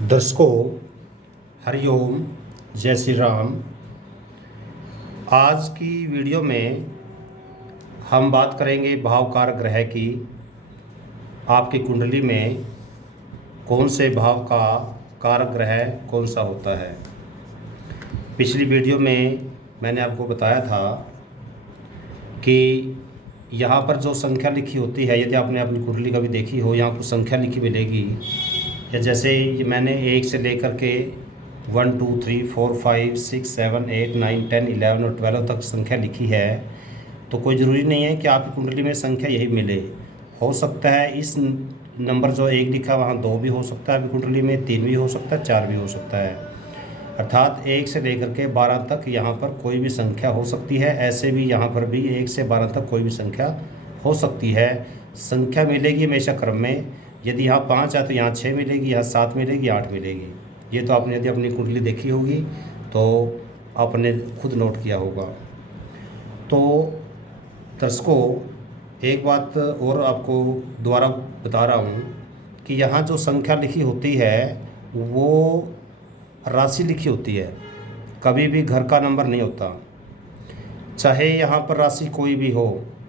दर्शकों, हरिओम, जय श्री राम। आज की वीडियो में हम बात करेंगे भावकार ग्रह की। आपकी कुंडली में कौन से भाव का कारक ग्रह कौन सा होता है। पिछली वीडियो में मैंने आपको बताया था कि यहाँ पर जो संख्या लिखी होती है, यदि आपने अपनी कुंडली कभी देखी हो, यहाँ कुछ संख्या लिखी मिलेगी। या जैसे मैंने 1 से लेकर के 1 2 3 4 5 6 7 8 9 10 11 और 12 तक संख्या लिखी है। तो कोई ज़रूरी नहीं है कि आपकी कुंडली में संख्या यही मिले। हो सकता है इस नंबर जो 1 लिखा वहाँ 2 भी हो सकता है, आपकी कुंडली में 3 भी हो सकता है, 4 भी हो सकता है। अर्थात 1 से लेकर के 12 तक यहाँ पर कोई भी संख्या हो सकती है। ऐसे भी यहाँ पर भी 1 से 12 तक कोई भी संख्या हो सकती है। संख्या मिलेगी हमेशा क्रम में। यदि यहाँ 5 है तो यहाँ 6 मिलेगी, यहाँ 7 मिलेगी, 8 मिलेगी। ये तो आपने यदि अपनी कुंडली देखी होगी तो आपने खुद नोट किया होगा। तो दर्शकों, एक बात और आपको दोबारा बता रहा हूँ कि यहाँ जो संख्या लिखी होती है वो राशि लिखी होती है, कभी भी घर का नंबर नहीं होता। चाहे यहाँ पर राशि कोई भी हो,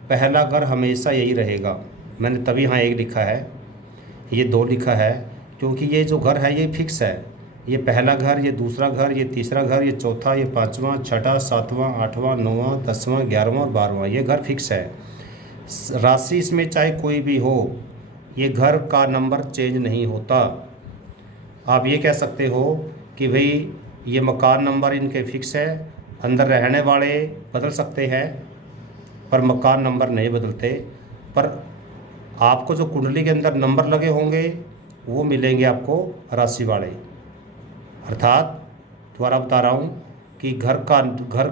पहला घर हमेशा यही रहेगा। मैंने तभी यहाँ 1 लिखा है, ये 2 लिखा है, क्योंकि ये जो घर है ये फिक्स है। ये पहला घर, ये दूसरा घर, ये तीसरा घर, ये चौथा, ये 5वां, 6ठा, 7वां, 8वां, 9वां, 10वां, 11वां और 12वां, ये घर फिक्स है। राशि इसमें चाहे कोई भी हो, ये घर का नंबर चेंज नहीं होता। आप ये कह सकते हो कि भाई ये मकान नंबर इनके फिक्स है, अंदर रहने वाले बदल सकते हैं पर मकान नंबर नहीं बदलते। पर आपको जो कुंडली के अंदर नंबर लगे होंगे वो मिलेंगे आपको राशि वाले। अर्थात दोबारा बता रहा हूँ कि घर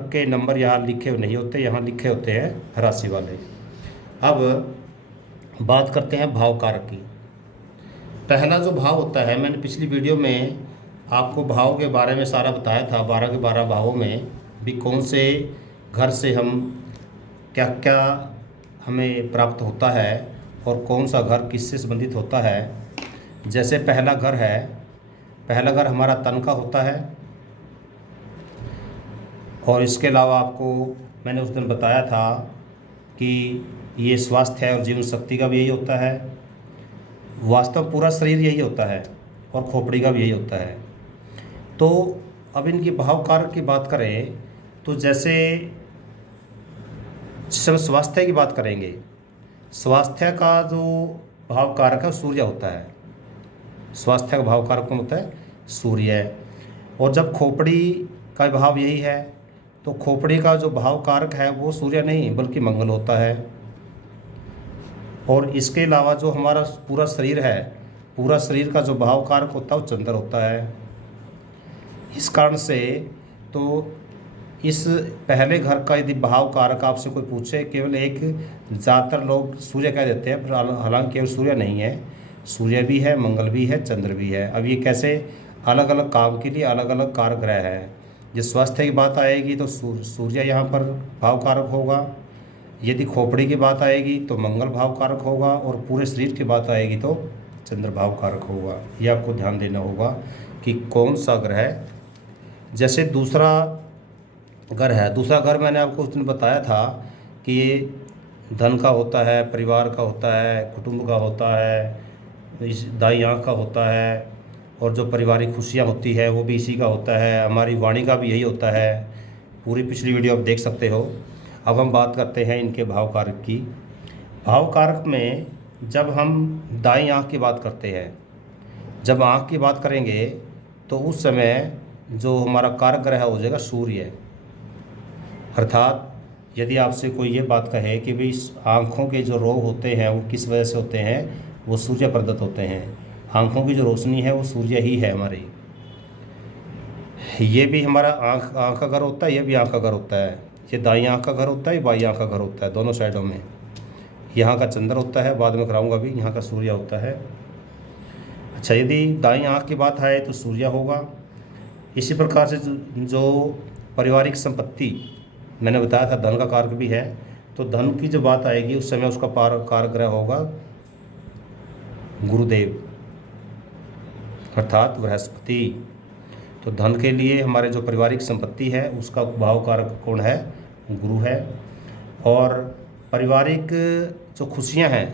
के नंबर यहाँ लिखे नहीं होते, यहाँ लिखे होते हैं राशि वाले। अब बात करते हैं भाव कारक की। पहला जो भाव होता है, मैंने पिछली वीडियो में आपको भाव के बारे में सारा बताया था। 12 के 12 भावों में भी कौन से घर से हम क्या क्या हमें प्राप्त होता है और कौन सा घर किससे संबंधित होता है। जैसे पहला घर है, पहला घर हमारा तन का होता है। और इसके अलावा आपको मैंने उस दिन बताया था कि ये स्वास्थ्य है और जीवन शक्ति का भी यही होता है। वास्तव पूरा शरीर यही होता है और खोपड़ी का भी यही होता है। तो अब इनकी भाव कारक की बात करें तो जैसे हम स्वास्थ्य की बात करेंगे, स्वास्थ्य का जो भाव कारक है सूर्य होता है। स्वास्थ्य का भाव कारक कौन होता है? सूर्य। और जब खोपड़ी का भाव यही है तो खोपड़ी का जो भाव कारक है वो सूर्य नहीं बल्कि मंगल होता है। और इसके अलावा जो हमारा पूरा शरीर है, पूरा शरीर का जो भाव कारक होता है वो चंद्र होता है। इस कारण से तो इस पहले घर का यदि भाव कारक आपसे कोई पूछे, केवल एक ज़्यादातर लोग सूर्य कह देते हैं, पर हालांकि केवल सूर्य नहीं है, सूर्य भी है, मंगल भी है, चंद्र भी है। अब ये कैसे अलग अलग काम के लिए अलग अलग कारक ग्रह है। जिस स्वास्थ्य की बात आएगी तो सूर्य यहाँ पर भाव कारक होगा। यदि खोपड़ी की बात आएगी तो मंगल भाव कारक होगा। और पूरे शरीर की बात आएगी तो चंद्र भाव कारक होगा। ये आपको ध्यान देना होगा कि कौन सा ग्रह। जैसे दूसरा घर है, दूसरा घर मैंने आपको उस दिन बताया था कि ये धन का होता है, परिवार का होता है, कुटुंब का होता है, इस दाई आँख का होता है। और जो पारिवारिक खुशियाँ होती है वो भी इसी का होता है। हमारी वाणी का भी यही होता है। पूरी पिछली वीडियो आप देख सकते हो। अब हम बात करते हैं इनके भाव कारक की। भाव कारक में जब हम दाई आँख की बात करते हैं, जब आँख की बात करेंगे तो उस समय जो हमारा कारक ग्रह हो जाएगा सूर्य। अर्थात यदि आपसे कोई ये बात कहे कि भाई आँखों के जो रोग होते हैं वो किस वजह से होते हैं, वो सूर्य प्रदत्त होते हैं। आँखों की जो रोशनी है वो सूर्य ही है हमारी। ये भी हमारा आँख का घर होता है, ये भी आँख का घर होता है। ये दाई आँख का घर होता है, ये बाई आँख का घर होता है, दोनों साइडों में। यहाँ का चंद्र होता है, बाद में कराऊंगा भी, यहाँ का सूर्य होता है। अच्छा, यदि दाई आँख की बात आए तो सूर्य होगा। इसी प्रकार से जो पारिवारिक संपत्ति मैंने बताया था धन का कारक भी है, तो धन की जो बात आएगी उस समय उसका कारक ग्रह होगा गुरुदेव। अर्थात बृहस्पति। तो धन के लिए हमारे जो पारिवारिक संपत्ति है उसका भाव कारक कौन है? गुरु है। और पारिवारिक जो खुशियां हैं,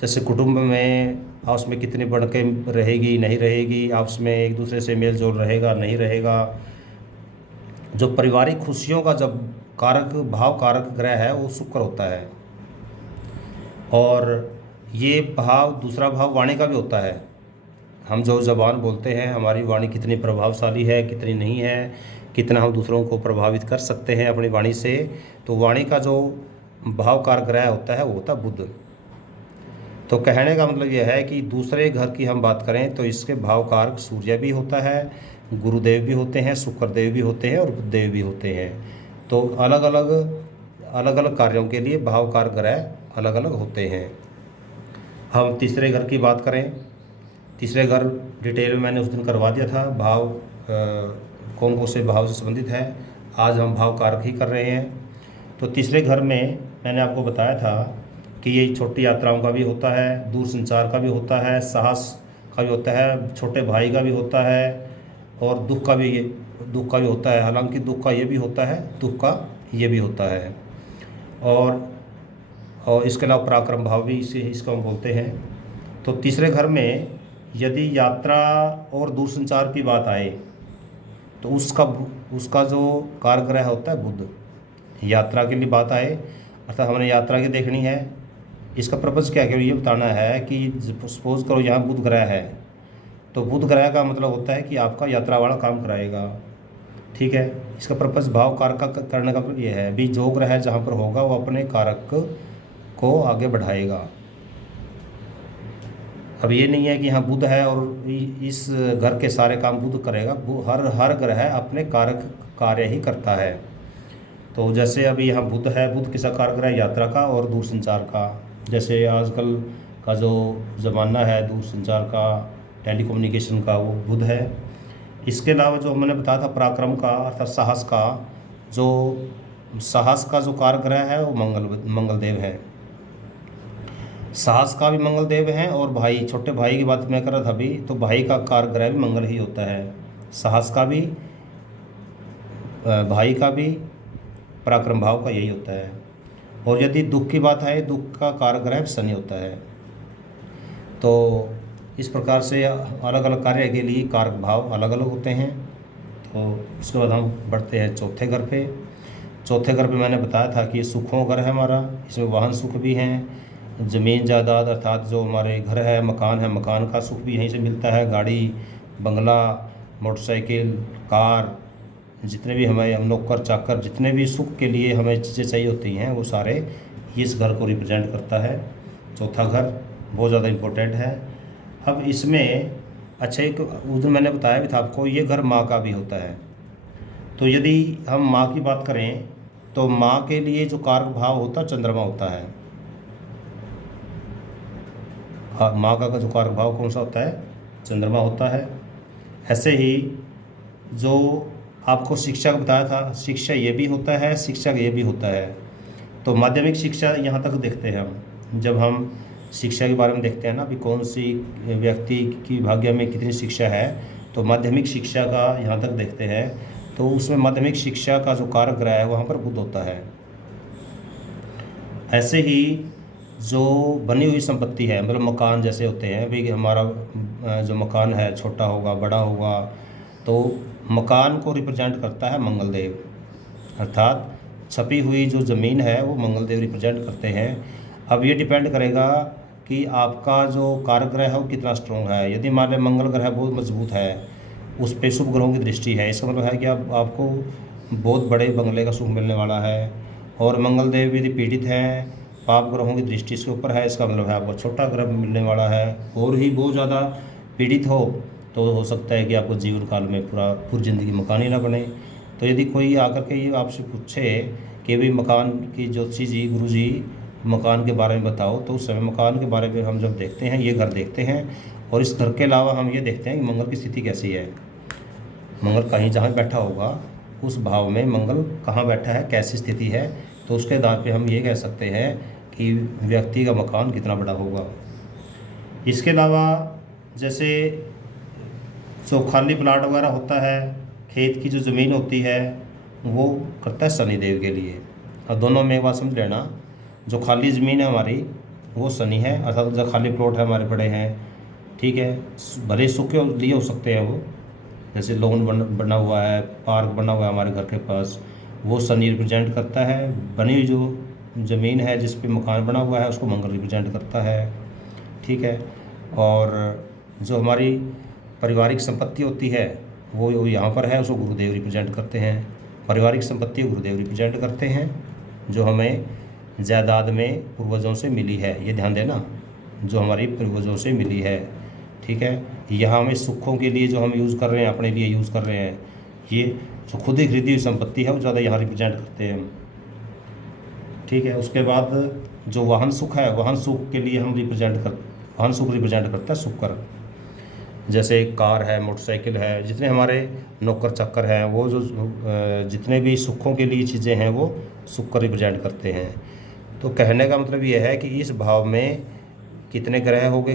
जैसे कुटुंब में आपस में कितनी बढ़ के रहेगी नहीं रहेगी, आपस में एक दूसरे से मेल जोल रहेगा नहीं रहेगा, जो पारिवारिक खुशियों का जब कारक भाव कारक ग्रह है वो शुक्र होता है। और ये भाव, दूसरा भाव वाणी का भी होता है। हम जो ज़बान बोलते हैं, हमारी वाणी कितनी प्रभावशाली है कितनी नहीं है, कितना हम दूसरों को प्रभावित कर सकते हैं अपनी वाणी से। तो वाणी का जो भाव कारक ग्रह होता है वो होता है बुध। तो कहने का मतलब यह है कि दूसरे घर की हम बात करें तो इसके भाव कारक सूर्य भी होता है, गुरुदेव भी होते हैं, शुक्रदेव भी होते हैं और बुधदेव भी होते हैं। तो अलग अलग कार्यों के लिए भाव कारक ग्रह अलग अलग होते हैं। हम तीसरे घर की बात करें, तीसरे घर डिटेल में मैंने उस दिन करवा दिया था, भाव कौन कौन से भाव से संबंधित है। आज हम भाव कारक ही कर रहे हैं। तो तीसरे घर में मैंने आपको बताया था कि ये छोटी यात्राओं का भी होता है, दूर संचार का भी होता है, साहस का भी होता है, छोटे भाई का भी होता है, और दुख का भी होता है। हालांकि दुख का ये भी होता है, दुख का ये भी होता है। और इसके अलावा पराक्रम भाव भी इसको हम बोलते हैं। तो तीसरे घर में यदि यात्रा और दूरसंचार की बात आए तो उसका जो कारक ग्रह होता है बुध। यात्रा के लिए बात आए अर्थात हमने यात्रा की देखनी है, इसका पर्पज़ क्या है? ये बताना है कि सपोज करो यहाँ बुध ग्रह है, तो बुध ग्रह का मतलब होता है कि आपका यात्रा वाला काम कराएगा। ठीक है, इसका पर्पज़ भाव कारक करने का ये है भी, जो ग्रह जहाँ पर होगा वो अपने कारक को आगे बढ़ाएगा। अब ये नहीं है कि हाँ बुध है और इस घर के सारे काम बुध करेगा। हर ग्रह अपने कारक कार्य ही करता है। तो जैसे अभी यहाँ बुध है, बुध किसका कारक ग्रह? यात्रा का और दूरसंचार का। जैसे आजकल का जो ज़माना है दूरसंचार का, टेलीकम्युनिकेशन का, वो बुध है। इसके अलावा जो मैंने बताया था पराक्रम का अर्थात साहस का जो कारक ग्रह है वो मंगलदेव है। साहस का भी मंगलदेव है। और भाई, छोटे भाई की बात मैं कर रहा था अभी, तो भाई का कारक ग्रह भी मंगल ही होता है। साहस का भी, भाई का भी, पराक्रम भाव का यही होता है। और यदि दुख की बात है, दुख का कारक ग्रह शनि होता है। तो इस प्रकार से अलग अलग कार्य के लिए कारक भाव अलग अलग होते हैं। तो उसके बाद हम बढ़ते हैं चौथे घर पे। चौथे घर पे मैंने बताया था कि ये सुखों घर है हमारा, इसमें वाहन सुख भी हैं, ज़मीन जायदाद अर्थात जो हमारे घर है, मकान का सुख भी यहीं से मिलता है। गाड़ी, बंगला, मोटरसाइकिल, कार, जितने भी हमें नौकर चाकर, जितने भी सुख के लिए हमें चीज़ें चाहिए होती हैं वो सारे इस घर को रिप्रेजेंट करता है। चौथा घर बहुत ज़्यादा इम्पोर्टेंट है। अब इसमें अच्छा, एक उस दिन मैंने बताया भी था आपको, ये घर माँ का भी होता है। तो यदि हम माँ की बात करें तो माँ के लिए जो कारक भाव होता है चंद्रमा होता है। हाँ, माँ का जो कारक भाव कौन सा होता है? चंद्रमा होता है। ऐसे ही जो आपको शिक्षा का बताया था, शिक्षा ये भी होता है, शिक्षा ये भी होता है। तो माध्यमिक शिक्षा यहाँ तक देखते हैं हम, जब हम शिक्षा के बारे में देखते हैं ना भी कौन सी व्यक्ति की भाग्य में कितनी शिक्षा है, तो माध्यमिक शिक्षा का यहाँ तक देखते हैं। तो उसमें माध्यमिक शिक्षा का जो कारक ग्रह है वहाँ पर बुध होता है। ऐसे ही जो बनी हुई संपत्ति है, मतलब मकान जैसे होते हैं भाई, हमारा जो मकान है छोटा होगा बड़ा होगा, तो मकान को रिप्रेजेंट करता है मंगलदेव। अर्थात छपी हुई जो ज़मीन है वो मंगलदेव रिप्रेजेंट करते हैं। अब ये डिपेंड करेगा कि आपका जो कारक ग्रह है वो कितना स्ट्रॉन्ग है। यदि मान लें मंगल ग्रह बहुत मजबूत है, उस पे शुभ ग्रहों की दृष्टि है, इसका मतलब है कि आपको बहुत बड़े बंगले का सुख मिलने वाला है। और मंगलदेव यदि पीड़ित हैं, पाप ग्रहों की दृष्टि इसके ऊपर है, इसका मतलब है आपको छोटा ग्रह मिलने वाला है। और ही बहुत ज़्यादा पीड़ित हो तो हो सकता है कि आपको जीवन काल में पूरी ज़िंदगी मकान ही ना बने। तो यदि कोई आकर के ये आपसे पूछे कि भाई मकान की ज्योतिषी जी, गुरु जी मकान के बारे में बताओ, तो उस समय मकान के बारे में हम जब देखते हैं, ये घर देखते हैं, और इस घर के अलावा हम ये देखते हैं कि मंगल की स्थिति कैसी है। मंगल कहीं जहाँ बैठा होगा उस भाव में मंगल कहाँ बैठा है, कैसी स्थिति है, तो उसके आधार पे हम ये कह सकते हैं कि व्यक्ति का मकान कितना बड़ा होगा। इसके अलावा जैसे जो खाली प्लाट वगैरह होता है, खेत की जो ज़मीन होती है, वो करता है शनिदेव के लिए। और दोनों में एक बात समझ लेना, जो खाली ज़मीन है हमारी वो शनि है, अर्थात जो खाली प्लॉट है हमारे पड़े हैं, ठीक है, भले सुख के लिए हो सकते हैं वो, जैसे लोन बना हुआ है, पार्क बना हुआ है हमारे घर के पास, वो शनि रिप्रेजेंट करता है। बनी हुई जो ज़मीन है जिस पे मकान बना हुआ है उसको मंगल रिप्रेजेंट करता है, ठीक है। और जो हमारी पारिवारिक संपत्ति होती है वो यहाँ पर है, उसको गुरुदेव रिप्रेजेंट करते हैं। पारिवारिक संपत्ति गुरुदेव रिप्रेजेंट करते हैं, जो हमें जायदाद में पूर्वजों से मिली है, ये ध्यान देना, जो हमारी पूर्वजों से मिली है, ठीक है। यहाँ हमें सुखों के लिए जो हम यूज़ कर रहे हैं, अपने लिए यूज़ कर रहे हैं, ये जो खुद ही खरीदी हुई संपत्ति है वो ज़्यादा यहाँ रिप्रेजेंट करते हैं, ठीक है। उसके बाद जो वाहन सुख है, वाहन सुख के लिए हम वाहन सुख रिप्रेजेंट करता है शुक्र। जैसे कार है, मोटरसाइकिल है, जितने हमारे नौकर चाकर हैं, वो जो जितने भी सुखों के लिए चीज़ें हैं वो शुक्र रिप्रेजेंट करते हैं। तो कहने का मतलब ये है कि इस भाव में कितने ग्रह हो गए।